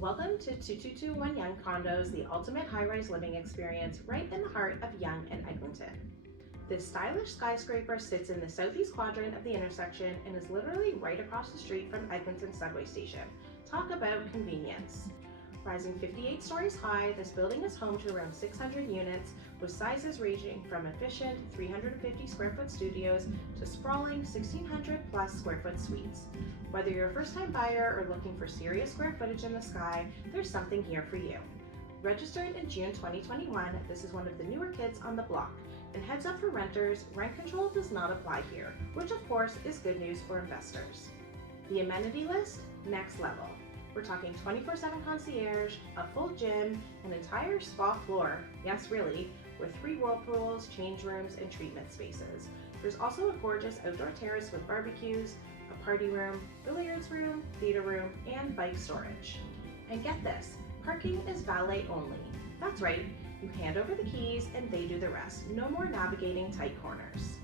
Welcome to 2221 Yonge Condos, the ultimate high-rise living experience right in the heart of Yonge and Eglinton. This stylish skyscraper sits in the southeast quadrant of the intersection and is literally right across the street from Eglinton Subway Station. Talk about convenience. Rising 58 stories high, this building is home to around 600 units with sizes ranging from efficient 350 square foot studios to sprawling 1600 plus square foot suites. Whether you're a first-time buyer or looking for serious square footage in the sky, there's something here for you. Registered in June 2021, this is one of the newer kids on the block. And heads up for renters, rent control does not apply here, which of course is good news for investors. The amenity list, next level. We're talking 24/7 concierge, a full gym, an entire spa floor, yes really, with 3 whirlpools, change rooms, and treatment spaces. There's also a gorgeous outdoor terrace with BBQs, a party room, billiards room, theater room, and bike storage. And get this, parking is valet only. That's right, you hand over the keys and they do the rest. No more navigating tight corners.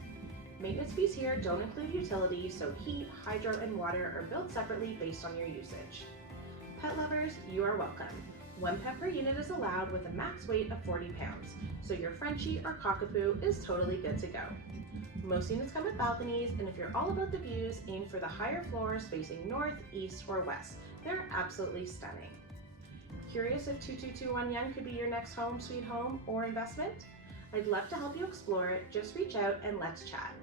Maintenance fees here don't include utilities, so heat, hydro, and water are billed separately based on your usage. Pet lovers, you are welcome. 1 pet per unit is allowed with a max weight of 40 pounds, so your Frenchie or cockapoo is totally good to go. Most units come with balconies, and if you're all about the views, aim for the higher floors facing north, east, or west. They're absolutely stunning. Curious if 2221 Yonge could be your next home, sweet home, or investment? I'd love to help you explore it. Just reach out and let's chat.